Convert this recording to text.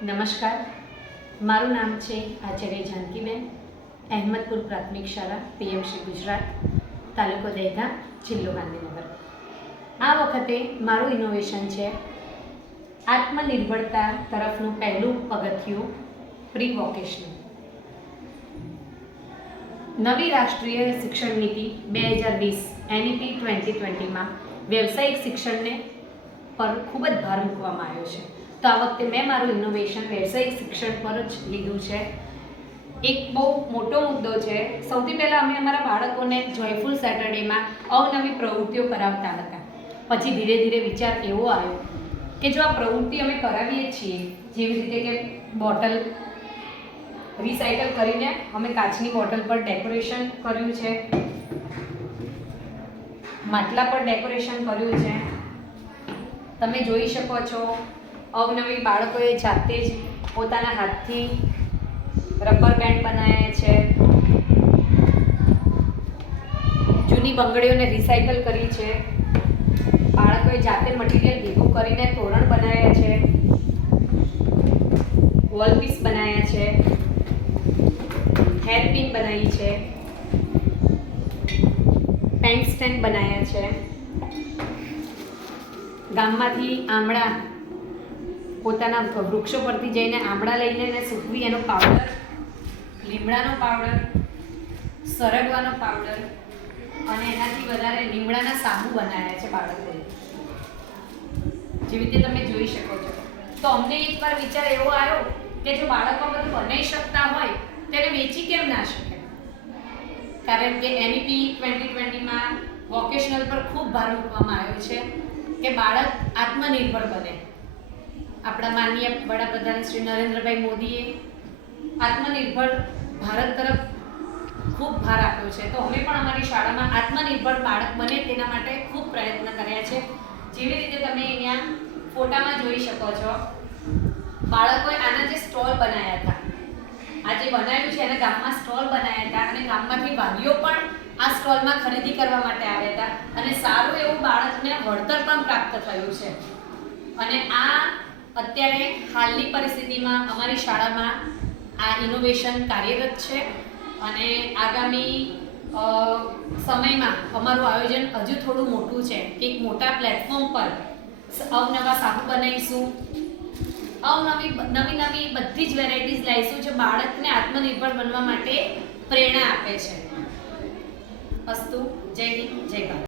નમસ્કાર, મારું નામ છે આચાર્ય જાનકીબેન, અહેમદપુર પ્રાથમિક શાળા, પીએમસી ગુજરાત, તાલુકો દહેગામ, જિલ્લો ગાંધીનગર. આ વખતે મારું ઇનોવેશન છે આત્મનિર્ભરતા તરફનું પહેલું પગથિયું પ્રી વોકેશનલ. નવી રાષ્ટ્રીય શિક્ષણ નીતિ 2020 NEP 2020માં વ્યવસાયિક શિક્ષણને પર ખૂબ જ ભાર મૂકવામાં આવ્યો છે. તો આ વખતે મેં મારું ઇનોવેશન વ્યવસાયિક શિક્ષણ પર જ લીધું છે. એક બહુ મોટો મુદ્દો છે. સૌથી પહેલાં અમે અમારા બાળકોને જોયફુલ સેટરડેમાં અવનવી પ્રવૃત્તિઓ કરાવતા હતા. પછી ધીરે ધીરે વિચાર એવો આવ્યો કે જો આ પ્રવૃત્તિ અમે કરાવીએ છીએ, જેવી રીતે કે બોટલ રિસાયકલ કરીને અમે કાચની બોટલ પર ડેકોરેશન કર્યું છે, માટલા પર ડેકોરેશન કર્યું છે. તમે જોઈ શકો છો અવનવી બાળકોએ જાતે જ પોતાના હાથથી રબર બેન્ડ બનાવ્યા છે, જૂની બંગડીઓને રિસાયકલ કરી છે, બાળકોએ જાતે મટીરિયલ ભેગું કરીને તોરણ બનાવ્યા છે, વોલ પીસ બનાવ્યા છે, હેર પિન બનાવી છે, પેન્ટ સ્ટેન્ડ બનાવ્યા છે. ગામમાંથી આમળા પોતાના વૃક્ષો પરથી જઈને આમળા લઈને એને સૂકવી એનો પાવડર, લીમડાનો પાવડર, સરગવાનો પાવડર અને એનાથી વધારે લીમડાના સાબુ બનાવ્યા છે બાળકોએ, જેવી રીતે તમે જોઈ શકો છો. તો અમને એકવાર વિચાર એવો આવ્યો કે જો બાળકો બધું બનાવી શકતા હોય તેને વેચી કેમ ના શકે? કારણ કે NEP 2020માં વોકેશનલ પર ખૂબ ભાર મૂકવામાં આવ્યો છે કે બાળક આત્મનિર્ભર બને. આપણા માનનીય વડાપ્રધાન શ્રી નરેન્દ્રભાઈ મોદીએ આત્મનિર્ભર ભારત તરફ ખૂબ ભાર આપ્યો છે. તો અમે પણ અમારી શાળામાં આત્મનિર્ભર બાળક બને તેના માટે ખૂબ પ્રયત્ન કર્યા છે. જેવી રીતે તમે અહીંયા ફોટામાં જોઈ શકો છો, બાળકોએ આના જે સ્ટોલ બનાવ્યા હતા, આ જે બનાવ્યું છે એના ગામમાં સ્ટોલ બનાવ્યા હતા અને ગામમાંથી વાલીઓ પણ આ સ્ટોલમાં ખરીદી કરવા માટે આવ્યા હતા અને સારું એવું બાળકને વળતર પણ પ્રાપ્ત થયું છે. અને આ અત્યારે હાલની પરિસ્થિતિમાં અમારી શાળામાં આ ઇનોવેશન કાર્યરત છે અને આગામી સમયમાં અમારું આયોજન હજુ થોડું મોટું છે કે એક મોટા પ્લેટફોર્મ પર અવનવા સાબુ બનાવીશું, નવી બધી જ વેરાયટીઝ લાવીશું જે બાળકને આત્મનિર્ભર બનવા માટે પ્રેરણા આપે છે. અસ્તુ. જય હિન્દ, જય ભારત.